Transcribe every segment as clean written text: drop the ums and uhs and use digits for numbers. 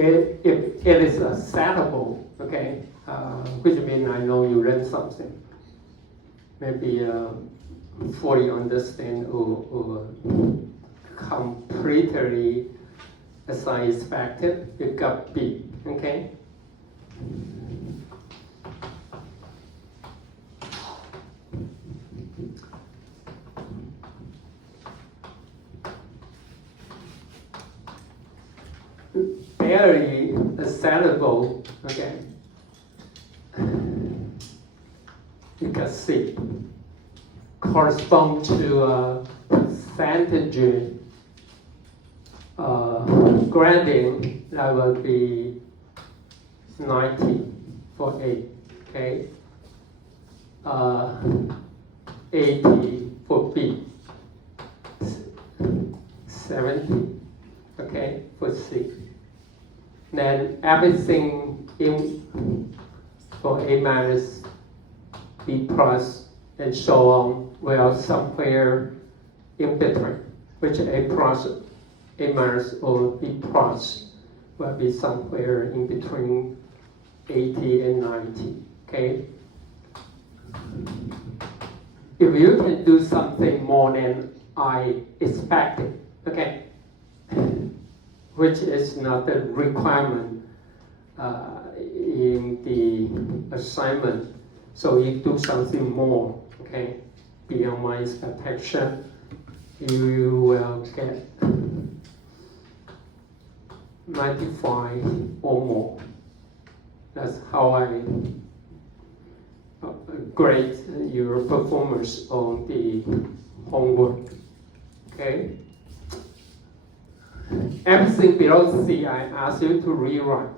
if it is acceptable, okay, which means I know you learn something, maybe fully understand or completely as I expected, you got B, okay? Barely acceptable, okay? You can see correspond to a percentage grading that will be 90 for A, okay? 80 for B, 70, okay, for C. Then everything in for A minus, B plus, and so on, will somewhere in between, which A plus, A minus, or B plus will be somewhere in between 80 and 90, okay? If you can do something more than I expected, okay, which is not a requirement in the assignment, so you do something more, okay, beyond my expectation, you will get 95 or more. That's how I grade your performance on the homework, okay? Everything below C, I ask you to rewrite,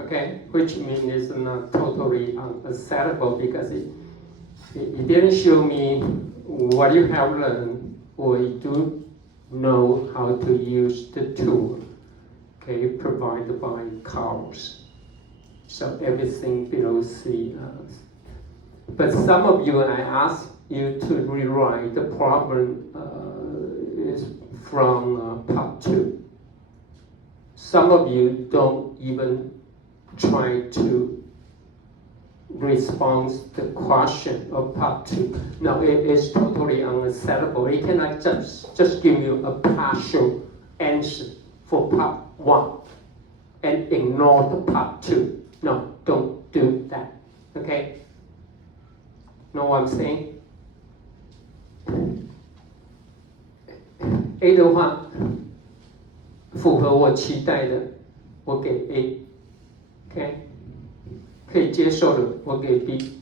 okay? Which means it's not totally unacceptable because it didn't show me what you have learned or you do know how to use the tool, okay, provided by course. So everything below C. But some of you, I ask you to rewrite the problem is from part 2. Some of you don't even try to respond to the question of part 2. Now it is totally unacceptable. It cannot just give you a partial answer for part 1 and ignore the part 2. No, don't do that. Okay? Know what I'm saying? A 的话符合我期待的，我给 A，OK， 可以接受的我给 B，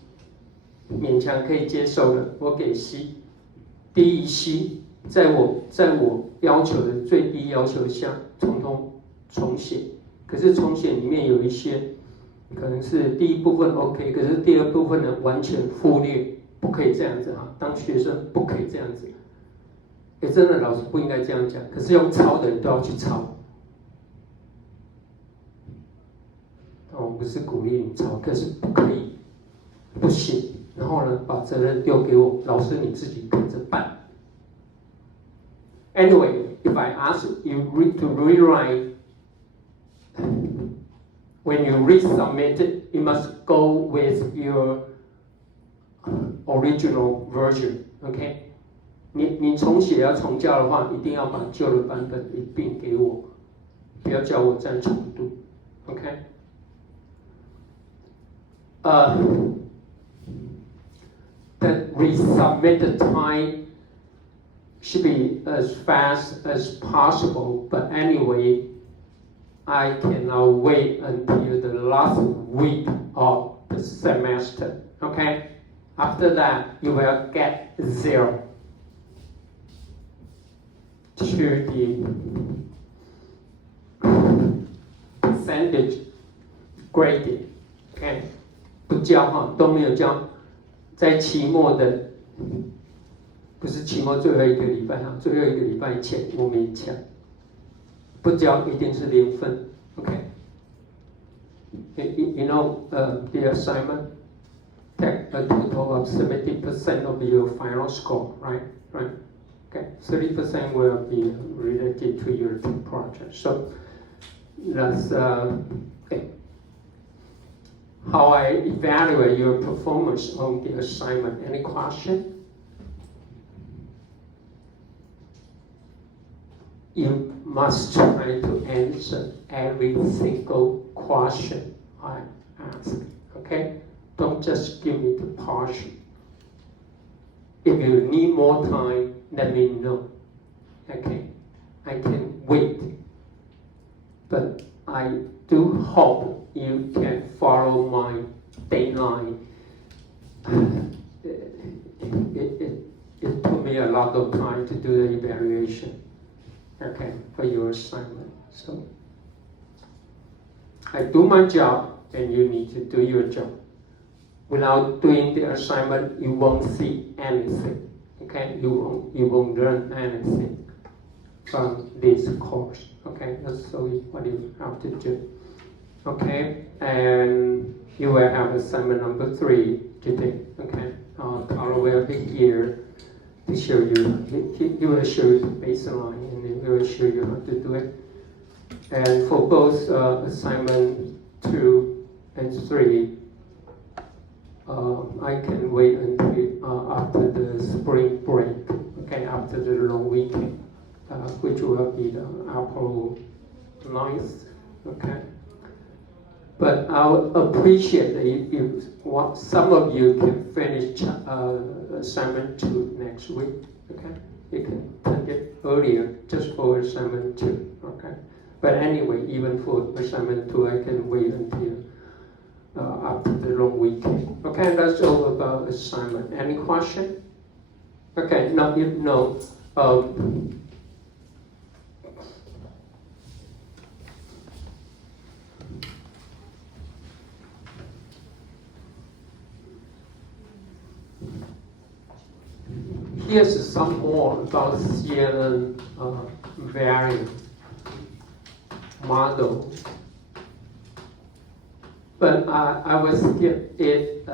勉强可以接受的我给 C，D 与 C 在我要求的最低要求下，统统重写。可是重写里面有一些可能是第一部分 OK， 可是第二部分呢完全忽略，不可以这样子哈，当学生不可以这样子。真的老师不应该这样讲，可是用抄的人都要去抄。我不是鼓励你抄，可是不可以，不行。然后呢，把责任丢给我，老师你自己跟着办。Anyway, if I ask you to rewrite, when you resubmit it, you must go with your original version, okay? 你重写要重教的话，一定要把旧的版本一并给我，不要叫我再重读 ，OK？ The resubmitted time should be as fast as possible, but anyway, I cannot wait until the last week of the semester, okay? After that, you will get 0. To the percentage grading, okay? 不教哈，都没有教，在期末的，不是期末最后一个礼拜哈，最后一个礼拜前我勉强，不教一定是0分 ，okay? You know the assignment take a total of 70% of your final score, right? Okay, 30% will be related to your two projects. So That's okay. How I evaluate your performance on the assignment. Any question? You must try to answer every single question I ask. Okay? Don't just give me the portion. If you need more time, let me know. Okay? I can wait. But I do hope you can follow my deadline. It took me a lot of time to do the evaluation, okay, for your assignment. So I do my job, and you need to do your job. Without doing the assignment, you won't see anything. Okay, you won't learn anything from this course. Okay, that's so what you have to do. Okay, and you will have assignment number 3 today. Okay, Carl will be here to show you. He will show you the baseline, and then he will show you how to do it. And for both assignment 2 and 3, I can wait until after the spring break. Okay, after the long weekend, which will be the April 9th. Okay. But I'll appreciate if some of you can finish assignment 2 next week. Okay, you can take it earlier just for assignment 2. Okay, but anyway, even for assignment 2, I can wait until after the long weekend. Okay, that's all about assignment. Any question? Okay, now you know. Here's some more about CNN variant model. But I will skip it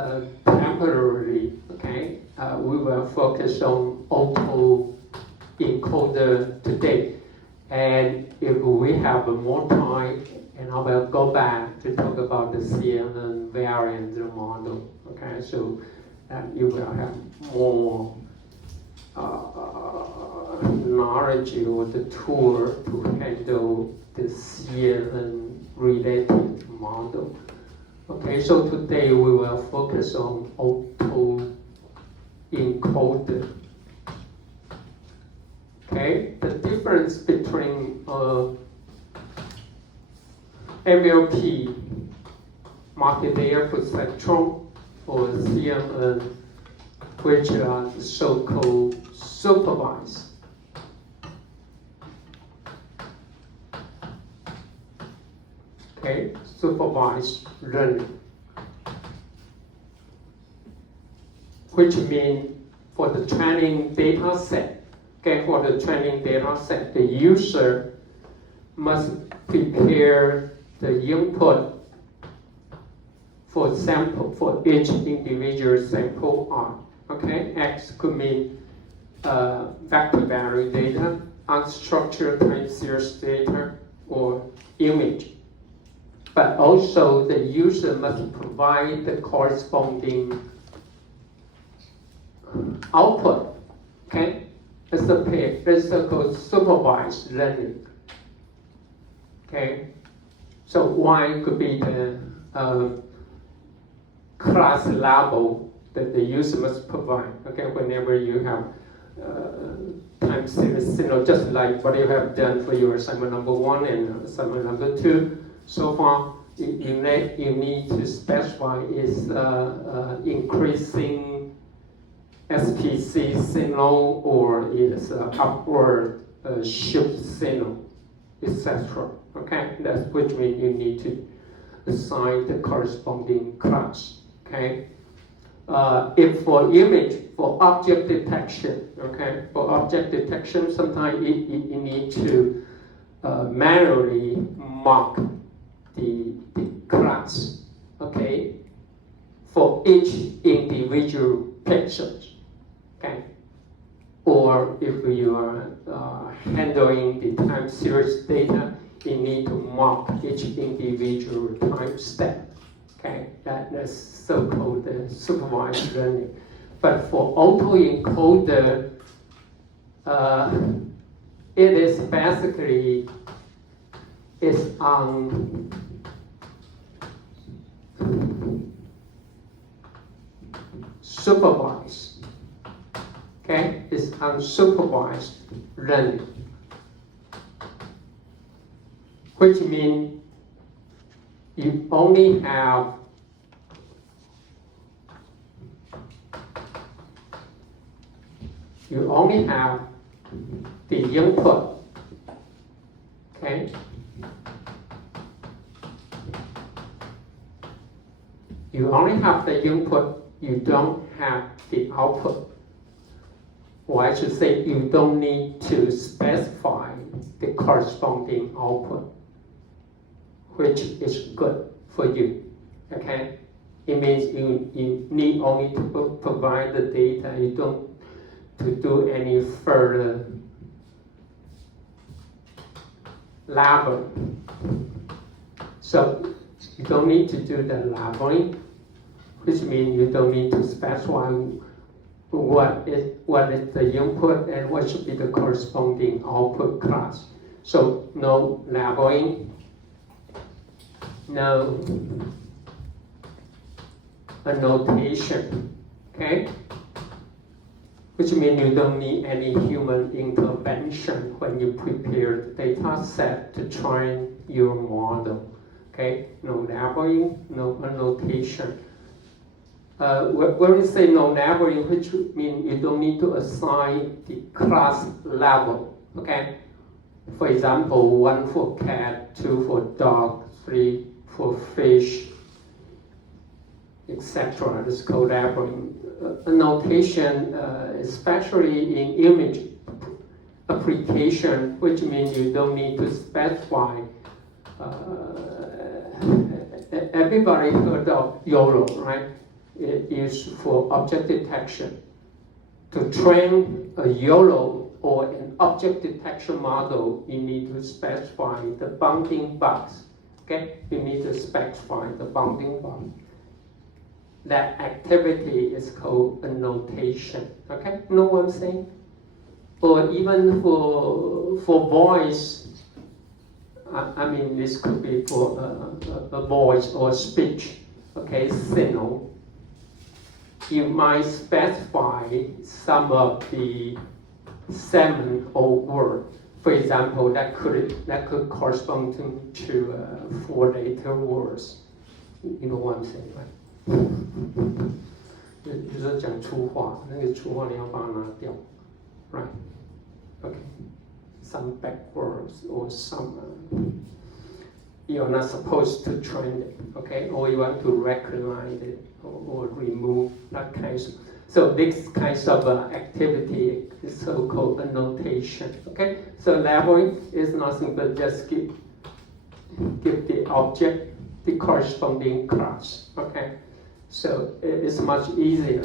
temporarily, okay? We will focus on auto encoder today. And if we have more time, and I will go back to talk about the CNN variant model, okay? So you will have more knowledge or the tool to handle the CNN related model. Okay, so today we will focus on auto encoder. Okay, the difference between MLP, multi-layer perceptron, or CNN, which are so-called supervised. Okay, supervised learning, which means for the training data set, okay, for the training data set, the user must prepare the input for sample, for each individual sample arm. Okay, X could mean vector value data, unstructured time series data, or image. But also the user must provide the corresponding output. Okay, it's called supervised learning. Okay, so Y could be the class level that the user must provide. Okay, whenever you have time series signal, just like what you have done for your assignment number 1 and assignment number 2. So far, you need to specify is increasing SPC signal or is upward shift signal, etc. Okay, that's which means you need to assign the corresponding class. Okay. If for image, for object detection, okay, for object detection, sometimes you need to manually mark the class, okay, for each individual pixels, okay. Or if you are handling the time series data, you need to mark each individual time step. Okay, that's so-called supervised learning. But for autoencoder, it is basically supervised. Okay, it's unsupervised learning, which means you only have the input. Okay, you only have the input. You don't have the output. Or I should say, you don't need to specify the corresponding output, which is good for you. Okay, it means you need only to provide the data. You don't to do any further labeling. So you don't need to do the labeling, which means you don't need to specify what is the input and what should be the corresponding output class. So no labeling, no annotation, okay? Which means you don't need any human intervention when you prepare the data set to train your model, okay? No labeling, no annotation. When we say no labeling, which means you don't need to assign the class level, okay? For example, 1 for cat, 2 for dog, 3 for fish, etc. This is called labeling. Annotation, especially in image application, which means you don't need to specify. Everybody heard of YOLO, right? It is for object detection. To train a YOLO or an object detection model, you need to specify the bounding box. Okay, you need to specify the bounding box. That activity is called annotation. Okay, know what I'm saying? Or even for voice, I mean this could be for a voice or speech. Okay, signal. You might specify some of the segment or word. For example, that could correspond to 4-letter words. You know what I'm saying, right? 就是讲粗话，那个粗话你要把它拿掉 right? Okay. Some backwards or some you're not supposed to train it, okay? Or you want to recognize it or remove that kind of. So this kind of activity is so-called annotation, okay? So labeling is nothing but just give the object the corresponding class, okay? So it's much easier.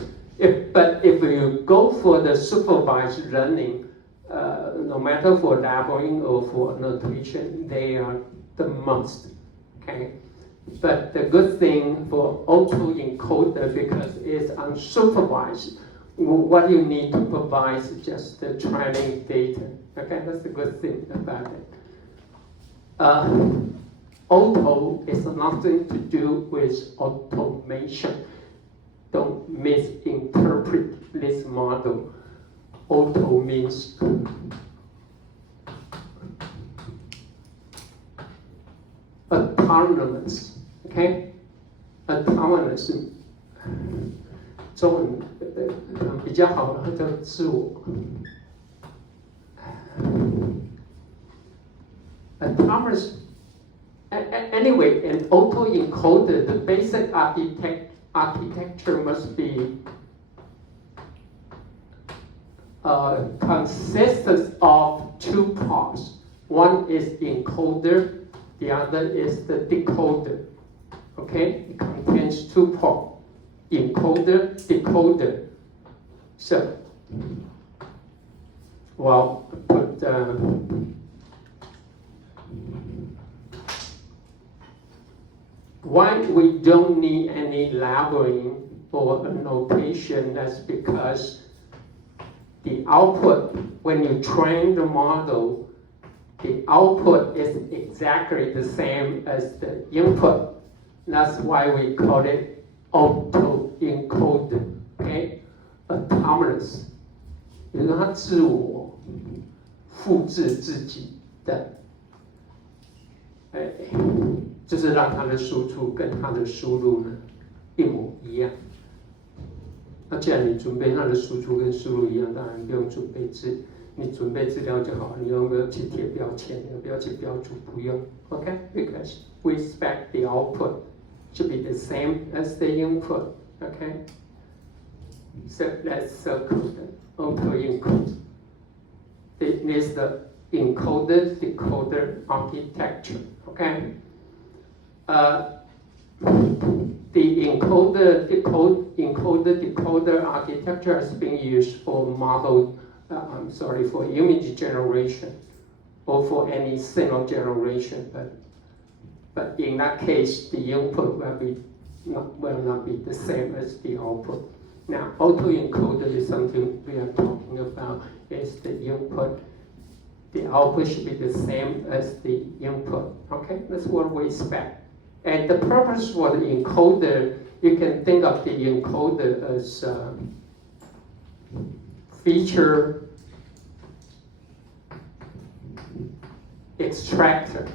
But if you go for the supervised learning, no matter for labeling or for annotation, they are the must, okay? But the good thing for autoencoder, because it's unsupervised, what you need to provide is just the training data, okay? That's the good thing about it. Auto is nothing to do with automation. Don't misinterpret this model. Auto means autonomous, okay? Autonomous 中文比较好的叫自我。Autonomous. Anyway, an autoencoder, the basic architecture must be consists of 2 parts. One is encoder, the other is the decoder. Okay, it contains 2 parts: encoder, decoder. So, well, put Why we don't need any labeling or annotation? That's because the output, when you train the model, the output is exactly the same as the input. That's why we call it auto-encoded, okay? Autonomous， 就是它自我复制自己的，就是让它的输出跟它的输入呢一模一样。那既然你准备它的输出跟输入一样，当然不用准备你准备资料就好，你有没有去贴标签？有没有去标注？不用 ，OK？ Because we expect the output to be the same as the input, okay? So let's circle the auto-encode. This is the encoder-decoder architecture, okay? The encoder-decoder architecture has been used for for image generation or for any signal generation, but in that case, the input will not be the same as the output. Now, autoencoder is something we are talking about. Is the input, the output should be the same as the input. Okay, that's what we expect. And the purpose for the encoder, you can think of the encoder as feature extractor.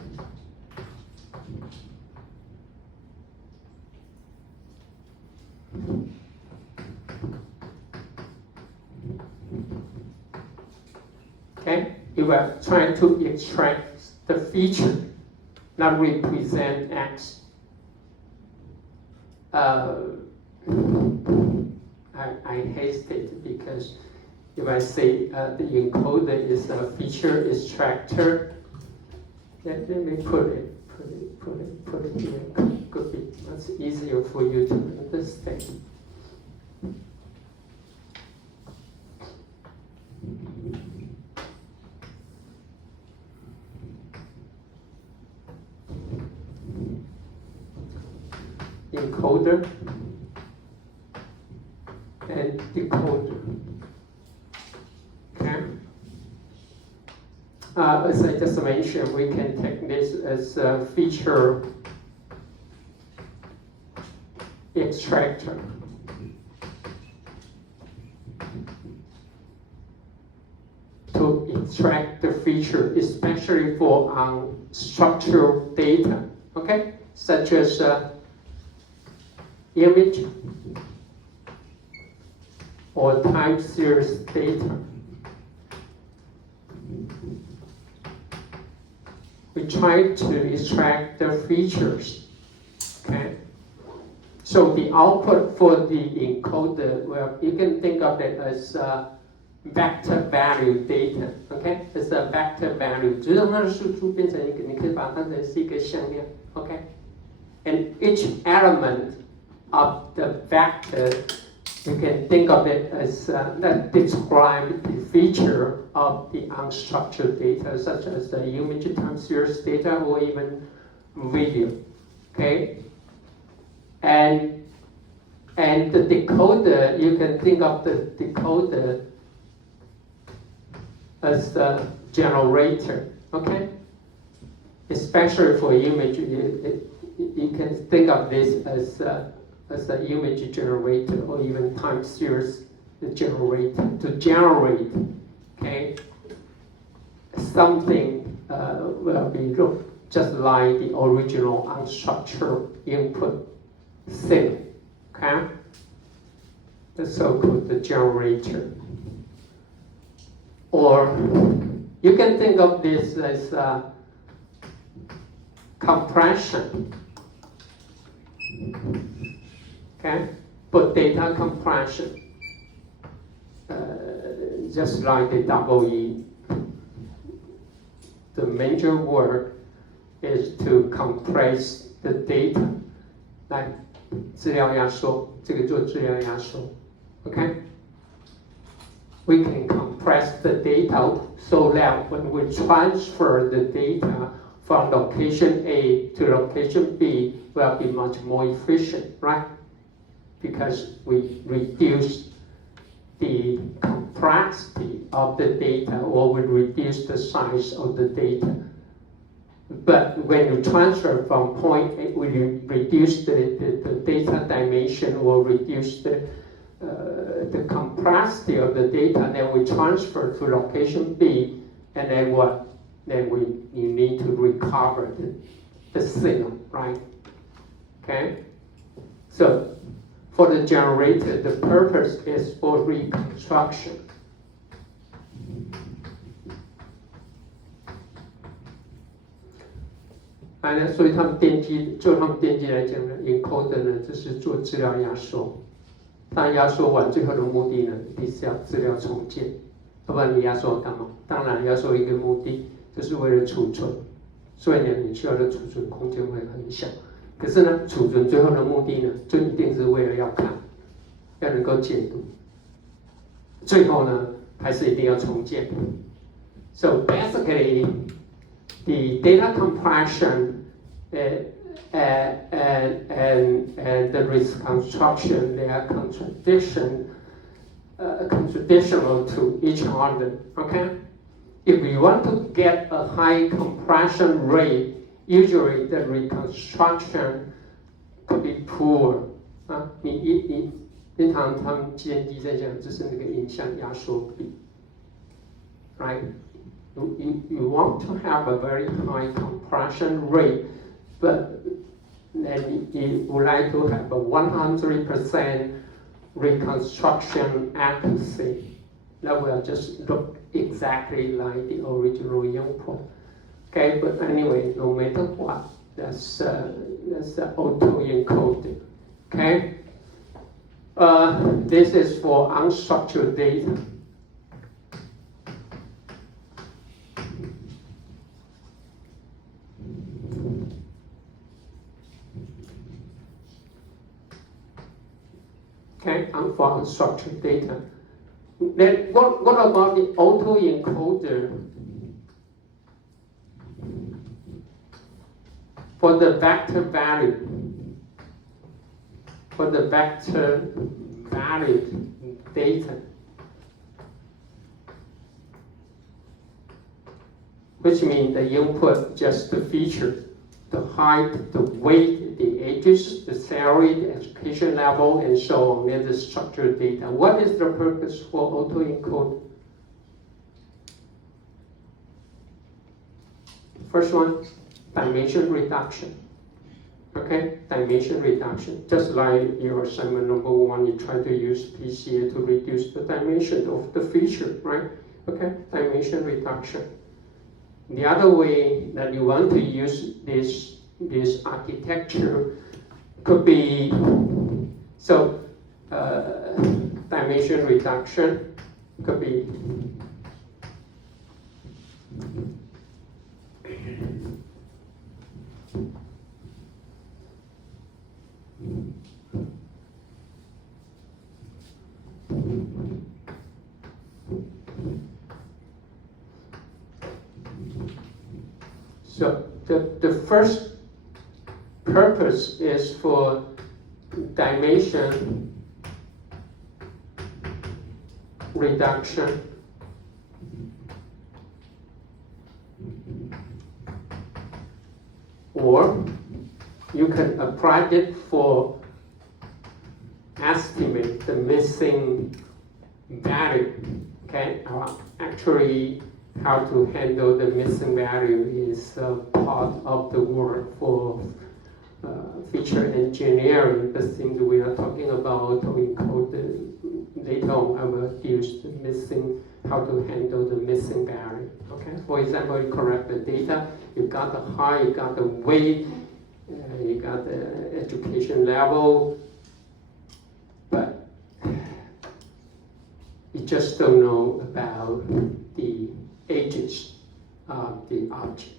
Okay, you are trying to extract the feature, not represent X. I hesitate because if I say the encoder is a feature extractor, let me put it here. Could be much easier for you to understand. Encoder and decoder. Okay. As I just mentioned, we can take this as a feature extractor. To extract the feature, especially for unstructured data, okay, such as image or time series data. We try to extract the features, okay? So the output for the encoder, well, you can think of it as vector value data, okay? It's a vector value. 就是让它的输出变成一个，你可以把它当成是一个向量 okay? And each element of the vector, you can think of it as that describe the feature of the unstructured data, such as the image time series data or even video, okay? And the decoder, you can think of the decoder as the generator, okay? Especially for image, you can think of this as an image generator or even time series generator to generate, okay, something will be just like the original unstructured input signal, okay? The so-called the generator. Or you can think of this as compression. Okay, but data compression, just like the EE, the major work is to compress the data. Like 资料压缩，这个做资料压缩 ，okay? We can compress the data so that when we transfer the data from location A to location B will be much more efficient, right? Because we reduce the complexity of the data, or we reduce the size of the data. But when you transfer from point A, when you reduce the data dimension or reduce the complexity of the data, then we transfer to location B, and then what? Then you need to recover the signal, right? Okay? So for the generator, the purpose is for reconstruction.所以他们电机，就他们电机来讲呢 ，encoder 呢就是做资料压缩。当压缩完，最后的目的呢，一定是要资料重建。要不然你压缩干嘛？当然压缩一个目的，就是为了储存。所以呢，你需要的储存空间会很小。可是呢，储存最后的目的呢，就一定是为了要看，要能够解读。最后呢，还是一定要重建。So basically, the data compression and the reconstruction, they are contradictional to each other. Okay, if we want to get a high compression rate, usually the reconstruction could be poor. 他们计算机在讲，就是那个影像压缩比 ，right? You want to have a very high compression rate, but then you would like to have a 100% reconstruction accuracy. That will just look exactly like the original input. Okay, but anyway, no matter what, that's auto-encoded. Okay, this is for unstructured data. Okay, and for unstructured data. Then what about the autoencoder? For the vector value. For the vector value data. Which means the input just the feature, the height, the weight, the ages, the salary, the education level, and so on, and the structured data. What is the purpose for autoencode? First one, dimension reduction. Okay, dimension reduction. Just like your assignment number 1, you try to use PCA to reduce the dimension of the feature, right? Okay, dimension reduction. The other way that you want to use this architecture could be, so dimension reduction could be so the first purpose is for dimension reduction. Or you can apply it for estimate the missing value. Okay, actually how to handle the missing value is part of the work for feature engineering. The things we are talking about to encode later on, I will use the missing, how to handle the missing value. Okay, for example, you correct the data, you got the height, you got the weight, you got the education level, but you just don't know about the ages of the object.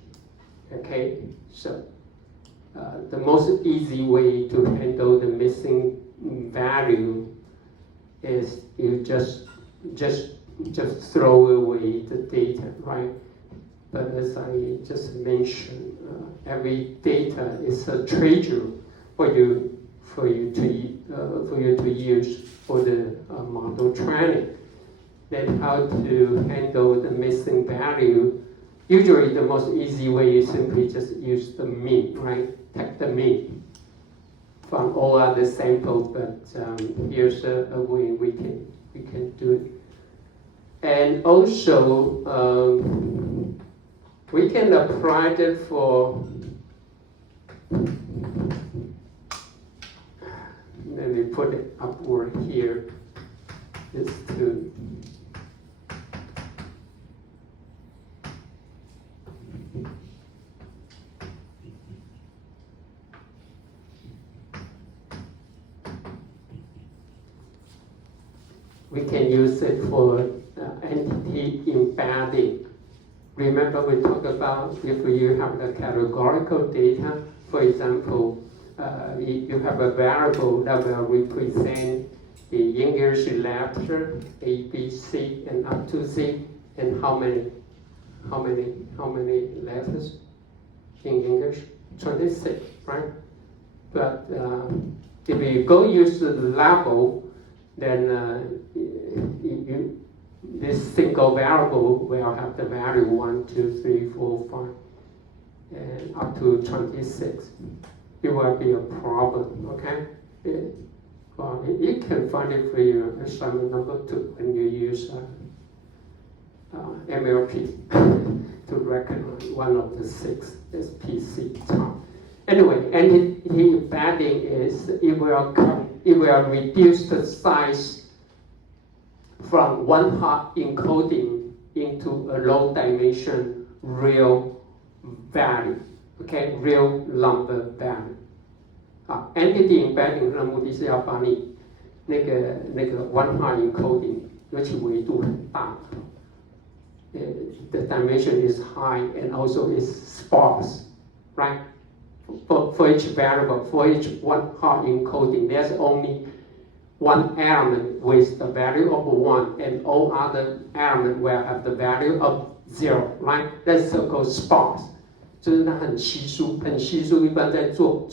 Okay, so the most easy way to handle the missing value is you just throw away the data, right? But as I just mentioned, every data is a treasure for you to use for the model training. Then how to handle the missing value. Usually the most easy way is simply just use the mean, right? Take the mean from all other samples, but here's a way we can do it. And also, we can apply it for, let me put it upward here, is to we can use it for entity embedding. Remember we talked about if you have the categorical data, for example, you have a variable that will represent the English letter A, B, C, and up to Z, and how many letters in English? 26, right? But if you go use the label, then this single variable will have the value 1, 2, 3, 4, 5, and up to 26. It will be a problem, okay? It can find it for your assignment number 2 when you use MLP to recognize one of the 6 as PC top. Anyway, entity embedding is it will reduce the size from one hot encoding into a low dimension real value, okay, real number value. Entity embedding 的目的是要把你那个 one hot encoding， 尤其维度很大，the dimension is high and also is sparse, right? For each variable, for each one hot encoding, there's only one element with the value of 1, and all other elements will have the value of 0, right? That's called sparse. 就是它很稀疏，很稀疏，一般在做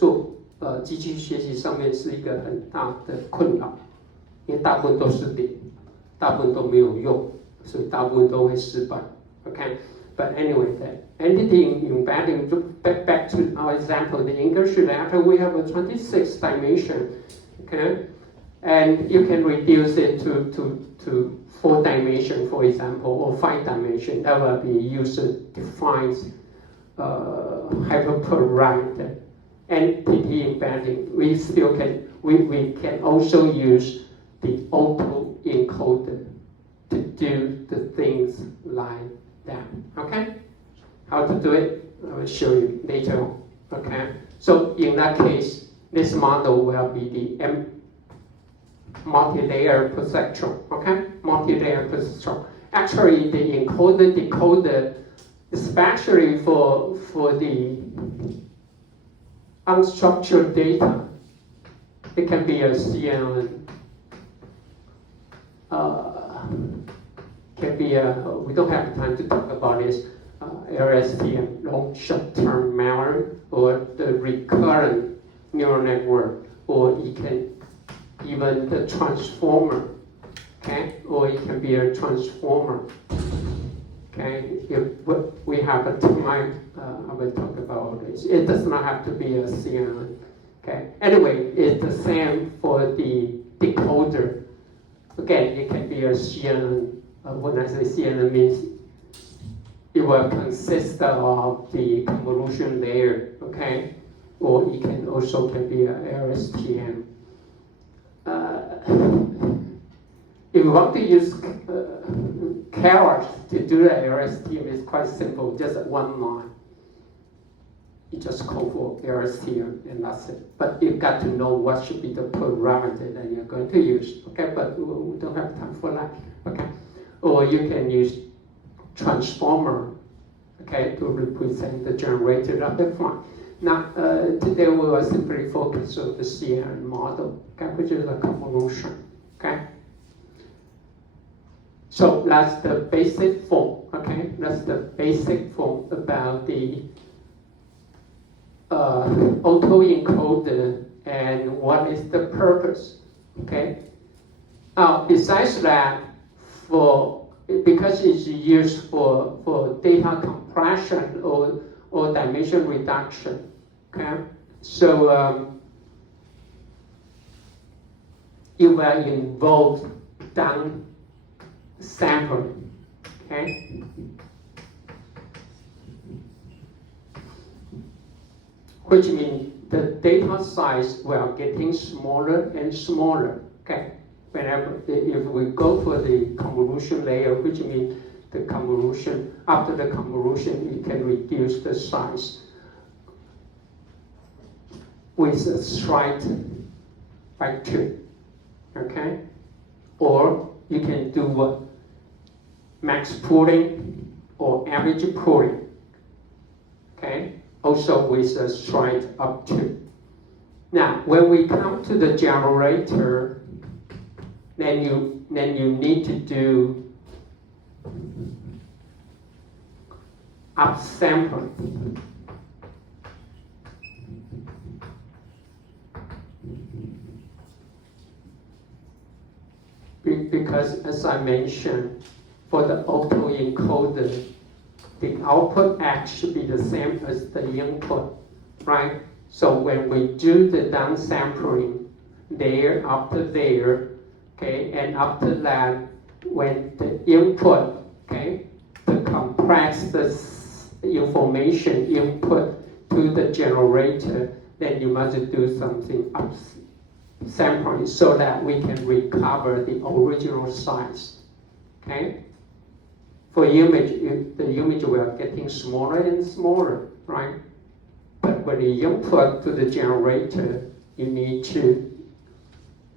机器学习上面是一个很大的困扰，因为大部分都是零，大部分都没有用，所以大部分都会失败。Okay, but anyway, the entity embedding. Back to our example, the English letter, we have a 26 dimension, okay, and you can reduce it to 4 dimension, for example, or 5 dimension. That will be user-defined hyperparameter. Entity embedding, we can also use the auto-encoder to do the things like that. Okay, how to do it? I will show you later on. Okay, so in that case, this model will be the multi-layer perceptron. Okay, multi-layer perceptron. Actually, the encoder decoder, especially for the unstructured data, it can be a CNN. Can be a. We don't have time to talk about this. LSTM, long short-term memory, or the recurrent neural network, or it can even the transformer, okay, or it can be a transformer, okay. If we have a time, I will talk about this. It does not have to be a CNN, okay. Anyway, it's the same for the decoder. Again, it can be a CNN. When I say CNN, means it will consist of the convolution layer, okay? Or it can also be a LSTM. If you want to use carrots to do the LSTM, it's quite simple, just one line. You just call for LSTM and that's it. But you've got to know what should be the parameter that you're going to use, okay? But we don't have time for that, okay? Or you can use transformer, okay, to represent the generator of the font. Now, today we will simply focus on the CNN model, okay, which is a convolution, okay? So that's the basic form, okay? Okay, that's the basic form about the autoencoder and what is the purpose. Okay. Besides that, because it's used for data compression or dimension reduction. Okay, so it will involve down sampling. Okay. Which means the data size will getting smaller and smaller. Okay. Whenever if we go for the convolution layer, which means the convolution, after the convolution, you can reduce the size with a stride by 2. Okay? Or you can do what? Max pooling or average pooling. Okay? Also with a stride up to. Now, when we come to the generator, then you need to do upsampling. Because as I mentioned, for the autoencoder, the output X should be the same as the input, right? So when we do the downsampling there after there, okay, and after that, when the input, okay, to compress the information input to the generator, then you must do something upsampling so that we can recover the original size, okay? For image, the image will getting smaller and smaller, right? But when you input to the generator, you need to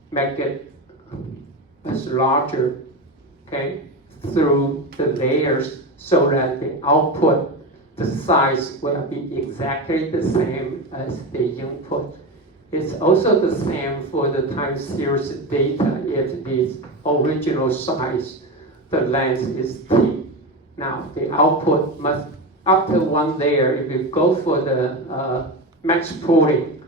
make it as larger, okay, through the layers so that the output, the size will be exactly the same as the input. It's also the same for the time series data if the original size, the length is t. Now the output must, after one layer, if you go for the max pooling,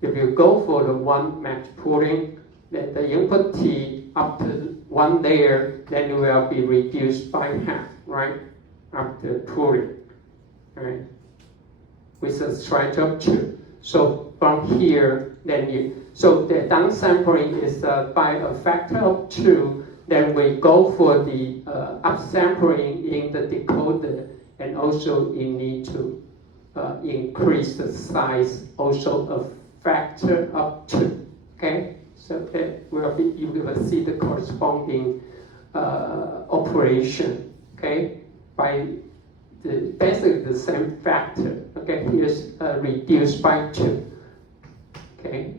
if you go for the one max pooling, then the input t up to one layer, then it will be reduced by half, right? After pooling, right? With a stride of 2. So from here, then so the downsampling is by a factor of 2. Then we go for the upsampling in the decoder, and also you need to increase the size also a factor of 2. Okay, so that will be, you will see the corresponding operation. Okay, by basically the same factor. Okay, here's reduced by 2. Okay.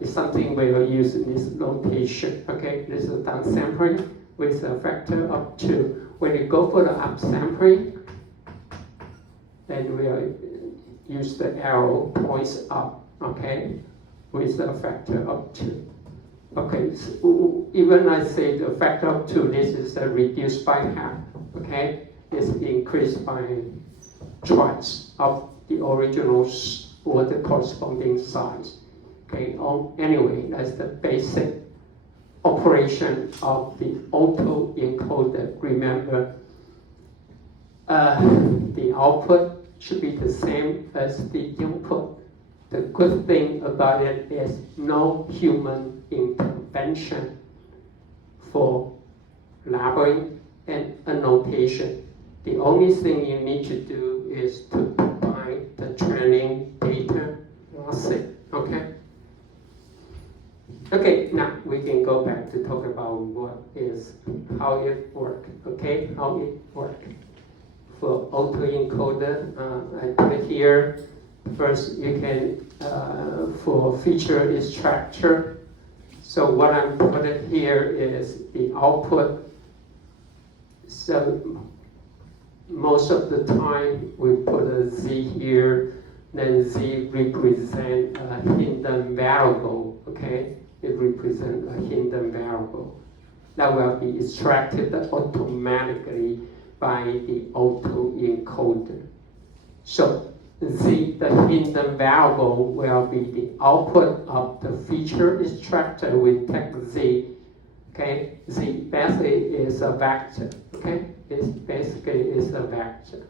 It's something we will use in this notation. Okay, this is downsampling with a factor of 2. When you go for the upsampling, then we'll use the arrow points up. Okay, with a factor of 2. Okay, so even I say the factor of 2, this is reduced by half. Okay, it's increased by twice of the original or the corresponding size. Okay, anyway, that's the basic operation of the autoencoder. Remember, the output should be the same as the input. The good thing about it is no human intervention for labeling and annotation. The only thing you need to do is to provide the training data. That's it. Okay. Okay, now we can go back to talk about how it works. Okay, how it works. For autoencoder, I put it here. First, you can, for feature extractor. So what I'm putting here is the output. So most of the time we put a z here, then z represent a hidden variable. Okay, it represents a hidden variable. that will be extracted automatically by the autoencoder. So Z, the hidden variable, will be the output of the feature extractor with text Z. Okay, Z basically is a vector. Okay, it basically is a vector.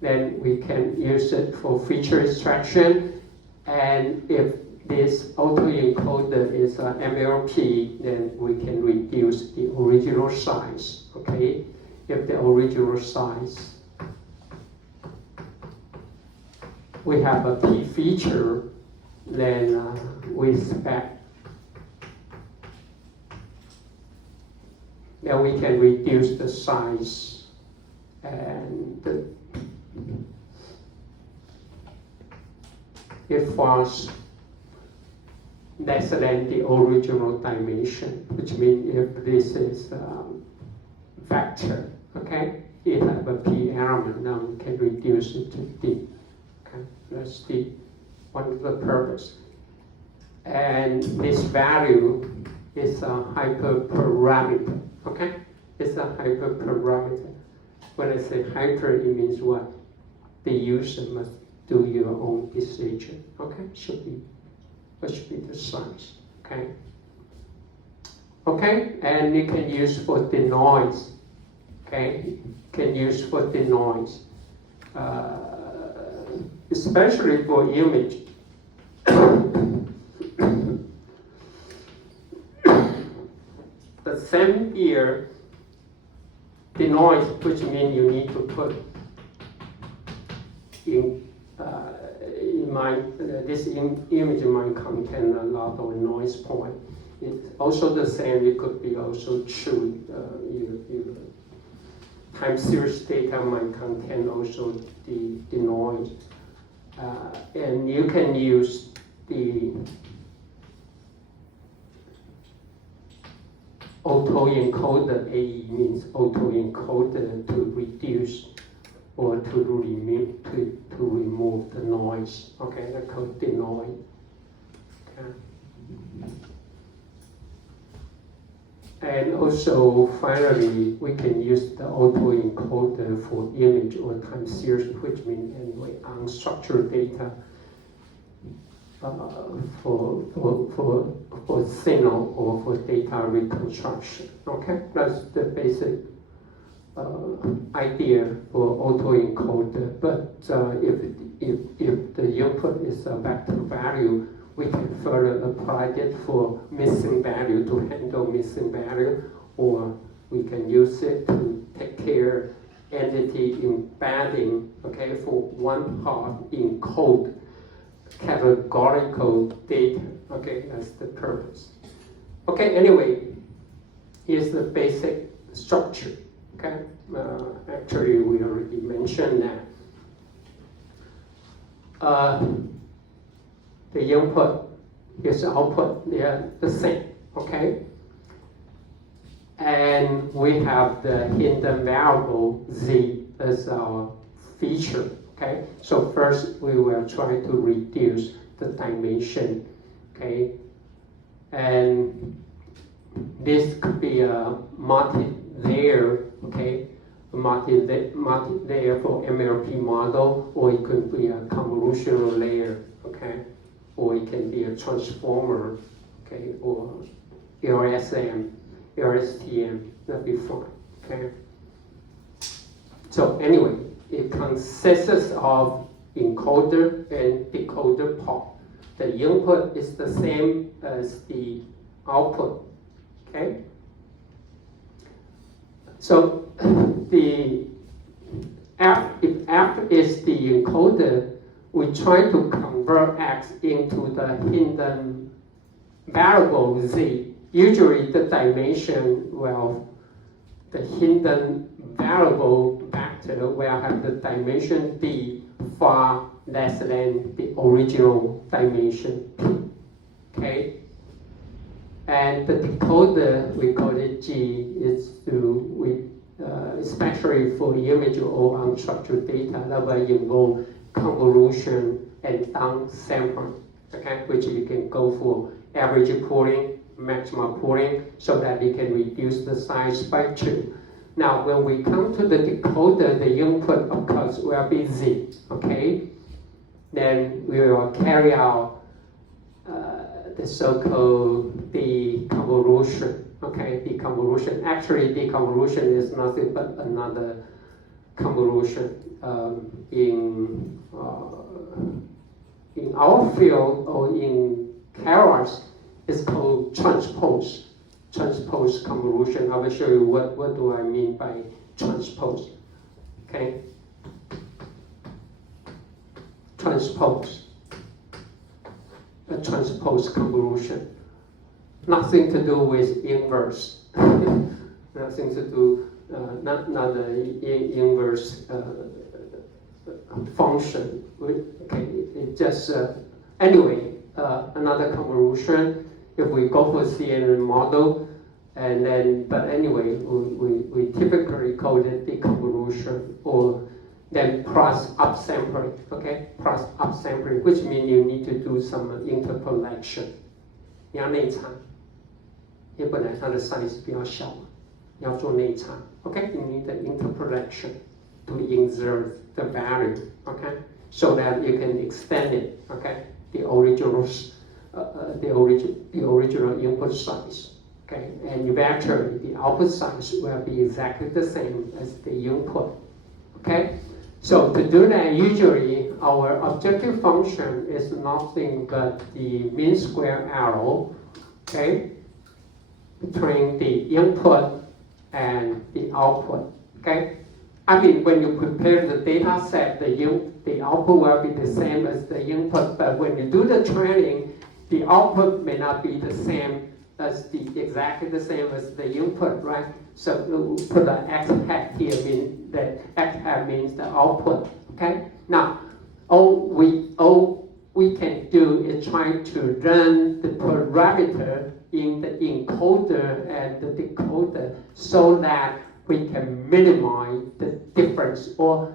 Then we can use it for feature extraction, and if this autoencoder is an MLP, then we can reduce the original size. Okay, if the original size, we have a P feature, then we expect then we can reduce the size, and it falls less than the original dimension, which means if this is vector, okay, it has a P element, now we can reduce it to D. Okay, that's the one of the purpose. And this value is a hyperparameter. Okay, it's a hyperparameter. When I say hyper, it means what? The user must do your own decision. Okay, what should be the size? Okay. Okay, and you can use for denoise. Okay, can use for denoise, especially for image. The same here, denoise, which means you need to put in this image might contain a lot of noise point. It's also the same. It could be also true. Your time series data might contain also the noise, and you can use the autoencoder. AE means autoencoder to reduce or to remove the noise. Okay, that's called denoise. Okay. And also, finally, we can use the autoencoder for image or time series, which means anyway unstructured data for signal or for data reconstruction. Okay, that's the basic idea for autoencoder. But if the input is a vector value, we can further apply it for missing value to handle missing value, or we can use it to take care entity embedding. Okay, for one part encode categorical data. Okay, that's the purpose. Okay, anyway, here's the basic structure. Okay, actually we already mentioned that. The input is the output, they are the same. Okay, and we have the hidden variable Z as our feature. Okay, so first we will try to reduce the dimension. Okay, and this could be a multi-layer. Okay, multi-layer for MLP model, or it could be a convolutional layer. Okay, or it can be a transformer. Okay, or LSM, LSTM. That'd be fine. Okay. So anyway, it consists of encoder and decoder part. The input is the same as the output. Okay. So if F is the encoder, we try to convert X into the hidden variable Z. Usually the dimension, well, the hidden variable vector will have the dimension D far less than the original dimension P. Okay? And the decoder, we call it G, is especially for image or unstructured data, that will involve convolution and downsampling, okay, which you can go for average pooling, maximum pooling so that we can reduce the size by 2. Now, when we come to the decoder, the input, of course, will be Z, okay? Then we will carry out the so-called deconvolution, okay? Deconvolution. Actually, deconvolution is nothing but another convolution. In our field or in Keras, it's called transpose convolution. I will show you what do I mean by transpose. Okay, transpose convolution. Nothing to do with inverse. Nothing to do. Not the inverse function. Okay, it just anyway another convolution. If we go for CNN model, and then but anyway we typically call it deconvolution or then plus upsampling. Okay, plus upsampling, which means you need to do some interpolation. 你要内插，因为本来它的 size 比较小嘛。要做内插 okay? You need the interpolation to insert the value, okay? So that you can extend it, okay? The original input size, okay? And eventually the output size will be exactly the same as the input, okay? So to do that, usually our objective function is nothing but the mean square error, okay? Between the input and the output, okay? I mean, when you prepare the data set, the output will be the same as the input, but when you do the training, the output may not be the same as exactly the same as the input, right? So we'll put an X hat here, mean that X hat means the output, okay? Now, all we can do is try to run the parameter in the encoder and the decoder so that we can minimize the difference or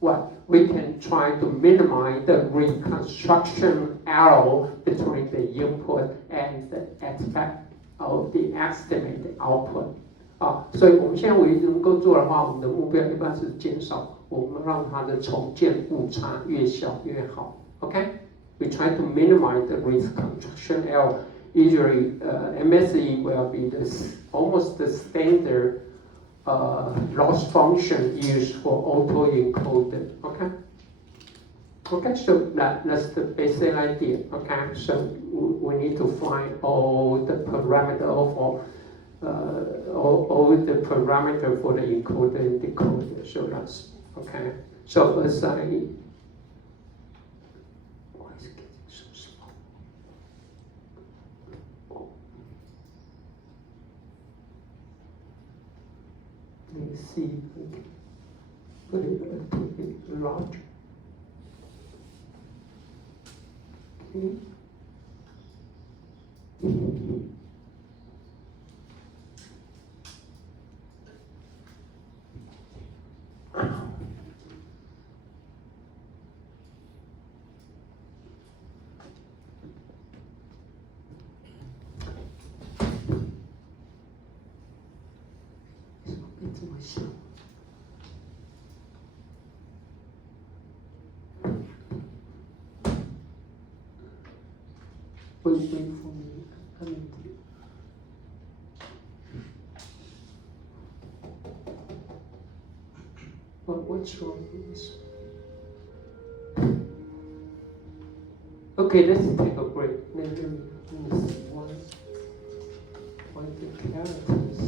what we can try to minimize the reconstruction error between the input and the expect of the estimated output. 所以我们现在唯一能够做的话，我们的目标一般是减少我们让它的重建误差越小越好。Okay? We try to minimize the reconstruction error. Usually, MSE will be almost the standard loss function used for autoencoder. Okay? Okay, so that's the basic idea. Okay, so we need to find all the parameter for all the parameter for the encoder and decoder. So that's okay. So as I let me see if I can put it a little bit larger. Okay. Wait for me. What's wrong with this? Okay, let's take a break. Let me see why the characters.